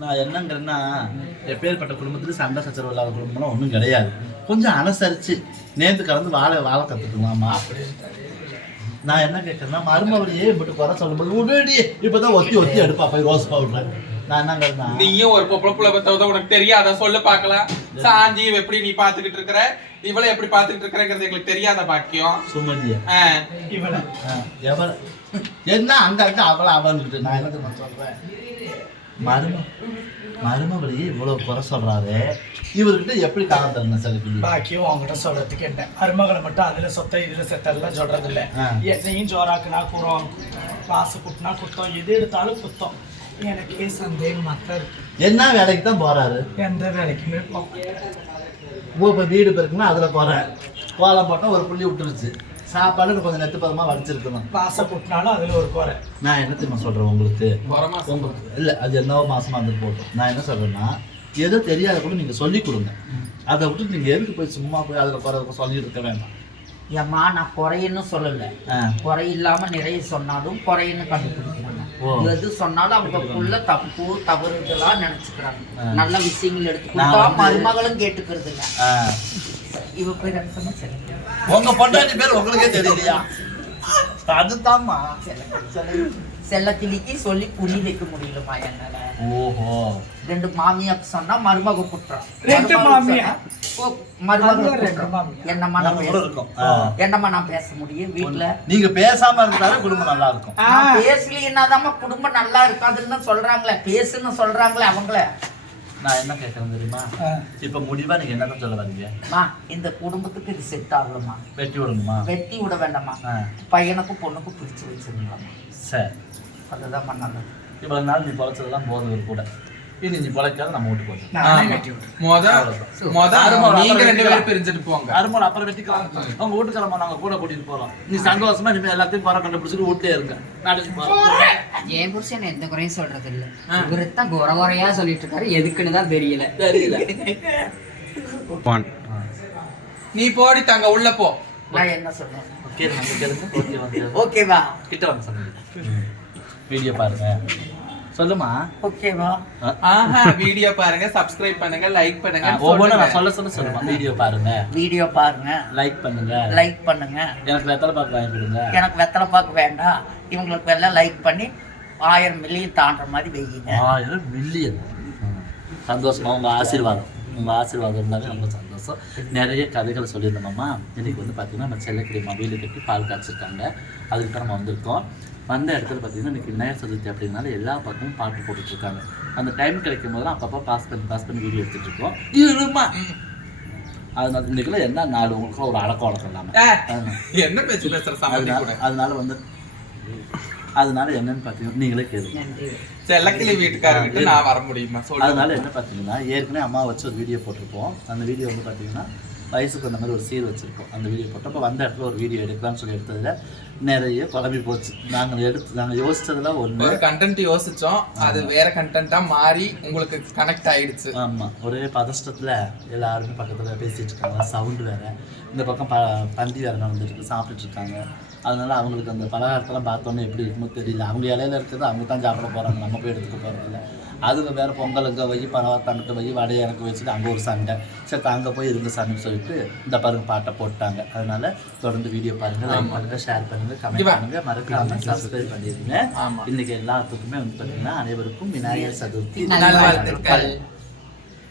நான் என்னங்கிறேன்னா எப்பேற்பட்ட குடும்பத்துக்கு சண்டை சச்சரவு இல்லாத குடும்பம்லாம் ஒன்றும் கிடையாது. கொஞ்சம் அனுசரித்து நேர்ந்து கலந்து வாழ கற்றுக்கலாமா? நான் என்ன கேட்குறேன்னா மருமவளையே இப்படி குறை சொல்லும்போது உடனடி இப்போதான் ஒத்தி எடுப்பா போய் ரோஸ் பவுடர். நான் என்னங்கிறேன்னா நீயும் ஒரு பொம்பளை பத்தவதான் உனக்கு தெரியாத சொல்ல பார்க்கலாம். சாந்தி எப்படி நீ பாத்துக்கிட்டு இருக்கிற, இவளை எப்படி பாத்துக்கிட்டு இருக்கிறங்கிறது எங்களுக்கு தெரியாத பாக்கியம். சுமதியா இவளை எவள என்ன அங்க அவளை அவன்கிட்ட நான் என்ன சொல்றேன், மருமவளையே இவ்வளவு குறை சொல்றாரு, இவர்கிட்ட எப்படி காலம் தரணும் சார்? பாக்கியும் அவங்ககிட்ட சொல்றதுக்கு என்ன, மருமகளை மட்டும் அதுல சொத்த இதுல செத்தெல்லாம் சொல்றது இல்ல. என்னையும் ஜோராக்குனா கூறோம், காசு குட்டினா குத்தம், எது எடுத்தாலும் குத்தம். எனக்கே சந்தேகமா தான் இருக்கு. என்ன வேலைக்கு தான் போறாரு? எந்த வேலைக்குமே இப்போ வீடு பெருக்குன்னா அதுல போறேன், கோலம் போட்டா ஒரு புள்ளி விட்டுருச்சு, சாப்பாடு கொஞ்சம் நெத்து பதமா வடிச்சிருக்கணும், காசை குட்டினாலும் அதுல ஒரு குறை. நான் என்ன தெரியுமா சொல்றேன் உங்களுக்கு இல்ல, அது என்னவோ மாசமா வந்து போட்டோம். நான் என்ன சொல்றேன்னா எதோ தெரியாத கூட நீங்க சொல்லி கொடுங்க. அதை விட்டு நீங்க எதுக்கு போய் சும்மா போய் அதுல குறை சொல்லிட்டு இருக்க வேண்டாம். ஏம்மா நான் குறைன்னு சொல்லல, குறை இல்லாம நிறைய சொன்னாலும் குறைன்னு கண்டுபிடிக்கிறாங்க. எது சொன்னாலும் அவங்களுக்குள்ள தப்பு தவறுதெல்லாம் நினைச்சுக்கிறாங்க. நல்ல விஷயங்கள் எடுத்துக்கிட்டா மருமகளும் கேட்டுக்கிறது இல்ல. இவ போய் சரி, உங்க பொண்டாட்டி பேர் உங்களுக்கே தெரியலையா? அதுதான்மா செல்லக்கிளிக்கு சொல்லி புரிய வைக்க முடியலமா என்னால. ஓஹோ, ரெண்டு மாமியாக்கு சொன்னா மருமக குற்றம், என்னம்மா நான் பேச முடியும் வீட்டுல? நீங்க பேசாம இருந்தாலும் குடும்பம் நல்லா இருக்கும். பேசலன்னாதாம்மா குடும்பம் நல்லா இருக்காதுன்னு சொல்றாங்களே, பேசுன்னு சொல்றாங்களே அவங்கள. நான் என்ன கேட்கறேன் தெரியுமா, இப்ப முடிவா நீங்க என்னதான் சொல்ல வரீங்க? இந்த குடும்பத்துக்கு இது செட் ஆகலமா, வெட்டி விடணுமா? வெட்டி விட வேண்டாமா, பையனுக்கும் பொண்ணுக்கும் பிரிச்சு வச்சிருக்கலாமா? சரி, அதுதான் நல்லது. இவ்வளவு நாள் நீ பொழைச்சதெல்லாம் போதும் கூட, இனி நீ பொழைக்காத நம்ம வீட்டு போச்சு. நீங்க ரெண்டு பேரும் பிரிஞ்சுட்டு போங்க, அருமாள் அப்புறம் வெட்டிக்கலாம். உங்க வீட்டுக்கிழமை நாங்க கூட கூட்டிட்டு போறோம். நீ சந்தோஷமா இனிமே எல்லாத்தையும் போற கண்டுபிடிச்சிட்டு வீட்டே இருங்க. என் புருஷன் எந்த குறையும் சொல்றது இல்ல, இவருத்தான் குறையா சொல்லிட்டு இருக்காரு, எதுக்குன்னு தான் தெரியல. நீ போடி தங்க உள்ள போ. நான் என்ன சொல்றேன், ஓகேவா? கிட்ட வந்து சொல்லுங்க, வீடியோ பாருங்க, சொல்லுமா? ஓகேவா? வீடியோ பாருங்க, சப்ஸ்கிரைப் பண்ணுங்க, லைக் பண்ணுங்க. ஒவ்வொன்றும் நான் சொல்லுமா? வீடியோ பாருங்க, லைக் பண்ணுங்க, எனக்கு வெத்தலை பாக்கு வாங்கி கொடுங்க. எனக்கு வெத்தலை பாக்கு வேண்டாம், இவங்களுக்கு எல்லாம் லைக் பண்ணி 1000 மில்லியன் தாண்டுற மாதிரி வெய்யுங்க. 1000 மில்லியன். சந்தோஷமா, உங்க ஆசீர்வாதம் இருந்தாலும் ரொம்ப சந்தோஷம். நிறைய கதைகளை சொல்லியிருந்தோம்மா. இன்னைக்கு வந்து பார்த்தீங்கன்னா நம்ம செல்லக்கிளிமா வீடு கட்டி பால் காய்ச்சிருக்காங்க, அதுக்கு தான் நம்ம வந்திருக்கோம். வந்த இடத்துல பார்த்தீங்கன்னா இன்றைக்கி விநாயகர் சதுர்த்தி அப்படின்னால எல்லா பக்கமும் பாட்டு போட்டுட்ருக்காங்க. அந்த டைம் கிடைக்கும் போதெல்லாம் அப்பப்போ பாஸ் பண்ணி வீடியோ எடுத்துகிட்டு இருக்கோம். இருமா, அதனால இன்றைக்குள்ள என்ன நாடு உங்களுக்கு ஒரு அடக்கம் வழக்கம் இல்லாமல் என்ன பேச்சு பேசுகிற, அதனால என்னன்னு பார்த்தீங்கன்னா நீங்களே கேளுங்க. செல்லக்கிளி வீட்டுக்காரர்கிட்ட நான் வர முடியுமா? அதனால என்ன பார்த்தீங்கன்னா ஏற்கனவே அம்மா வச்சு ஒரு வீடியோ போட்டிருப்போம். அந்த வீடியோ வந்து பார்த்தீங்கன்னா வயசுக்கு அந்த மாதிரி ஒரு சீர் வச்சுருக்கோம். அந்த வீடியோ போட்டப்போ வந்த இடத்துல ஒரு வீடியோ எடுக்கலாம்னு சொல்லி எடுத்ததில் நிறைய குழம்பி போச்சு. நாங்கள் யோசிச்சதுல ஒரு கண்டென்ட் யோசித்தோம், அது வேற கண்டென்ட்டாக மாறி உங்களுக்கு கனெக்ட் ஆகிடுச்சு. ஆமாம், ஒரே பதஷ்டத்தில் எல்லாருமே பக்கத்தில் பேசிகிட்டு இருக்காங்க. சவுண்டு வேறு, இந்த பக்கம் பந்தி வேறு நடந்துட்டு சாப்பிட்டுட்டு இருக்காங்க. அதனால அவங்களுக்கு அந்த பலகாரத்தெல்லாம் பார்த்தோன்னே எப்படி இருக்குமோ தெரியல. அவங்க இலையில இருக்கிறது அவங்க தான் சாப்பிட போகிறாங்க, நம்ம போய் எடுத்துக்க போகிறதில்ல. அதுங்க வேறு பொங்கலுங்க வை, பலவார்த்தங்கிட்ட வை, வடையை எனக்கு வச்சுட்டு அங்கே ஒரு சண்டை. சரி, அங்கே போய் இருந்த சண்டைன்னு சொல்லிட்டு இந்த பாருங்க பாட்டை போட்டாங்க. அதனால தொடர்ந்து வீடியோ பாருங்கள், லைக் பண்ணுங்கள், ஷேர் பண்ணுங்கள், கமெண்ட் பண்ணுங்கள், மறக்காம சப்ஸ்கிரைப் பண்ணிடுங்க. இன்னைக்கு எல்லாத்துக்குமே வந்து பார்த்தீங்கன்னா அனைவருக்கும் விநாயகர் சதுர்த்தி நல்வாழ்த்துக்கள்.